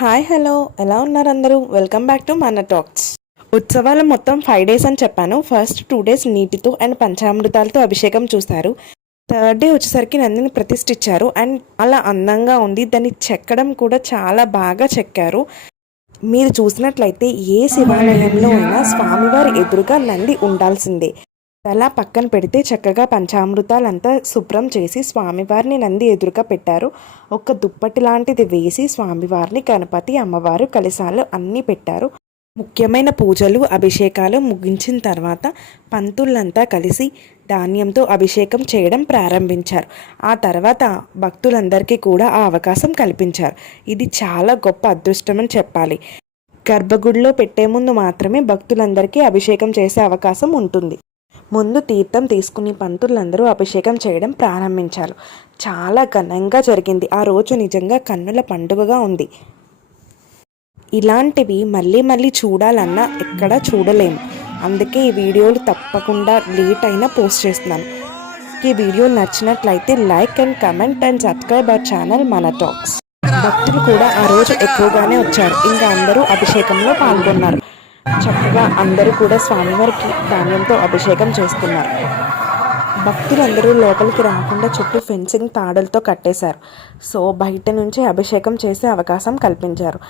Hi hello ఎలా ఉన్నారు అందరూ? వెల్కమ్ బ్యాక్ టు మన టాక్స్. ఉత్సవాలు మొత్తం 5 డేస్ అని చెప్పాను. ఫస్ట్ 2 డేస్ నీటితో అండ్ పంచామృతాలతో అభిషేకం చూస్తారు. థర్డ్ డే వచ్చేసరికి నందిని ప్రతిష్ఠించారు అండ్ అలా అందంగా ఉంది. దాన్ని చెక్కడం కూడా చాలా బాగా చెక్కారు. మీరు చూసినట్లయితే ఏ శివాలయంలో అయినా స్వామివారి ఎదురుగా నంది ఉండాల్సిందే. అలా పక్కన పెడితే చక్కగా పంచామృతాలంతా శుభ్రం చేసి స్వామివారిని నంది ఎదురుగా పెట్టారు. ఒక దుప్పటి లాంటిది వేసి స్వామివారిని, గణపతి, అమ్మవారు, కలశాలు అన్నీ పెట్టారు. ముఖ్యమైన పూజలు, అభిషేకాలు ముగించిన తర్వాత పంతులంతా కలిసి ధాన్యంతో అభిషేకం చేయడం ప్రారంభించారు. ఆ తర్వాత భక్తులందరికీ కూడా ఆ అవకాశం కల్పించారు. ఇది చాలా గొప్ప అదృష్టమని చెప్పాలి. గర్భగుడిలో పెట్టే ముందు మాత్రమే భక్తులందరికీ అభిషేకం చేసే అవకాశం ఉంటుంది. ముందు తీర్థం తీసుకుని పంతులందరూ అభిషేకం చేయడం ప్రారంభించారు. చాలా ఘనంగా జరిగింది. ఆ రోజు నిజంగా కన్నుల పండుగగా ఉంది. ఇలాంటివి మళ్ళీ మళ్ళీ చూడాలన్నా ఎక్కడా చూడలేము. అందుకే ఈ వీడియోలు తప్పకుండా లేట్ అయినా పోస్ట్ చేస్తున్నాను. ఈ వీడియో నచ్చినట్లయితే like and comment and subscribe our channel మన టాక్స్. భక్తులు కూడా ఆ రోజు ఎక్కువగానే వచ్చారు. ఇంకా అందరూ అభిషేకంలో పాల్గొన్నారు. చక్కగా అందరూ కూడా స్వామివారికి ధాన్యంతో అభిషేకం చేస్తున్నారు. భక్తులందరూ లోపలికి రాకుండా చుట్టూ ఫెన్సింగ్ తాడులతో కట్టేశారు. సో బయట నుంచి అభిషేకం చేసే అవకాశం కల్పించారు.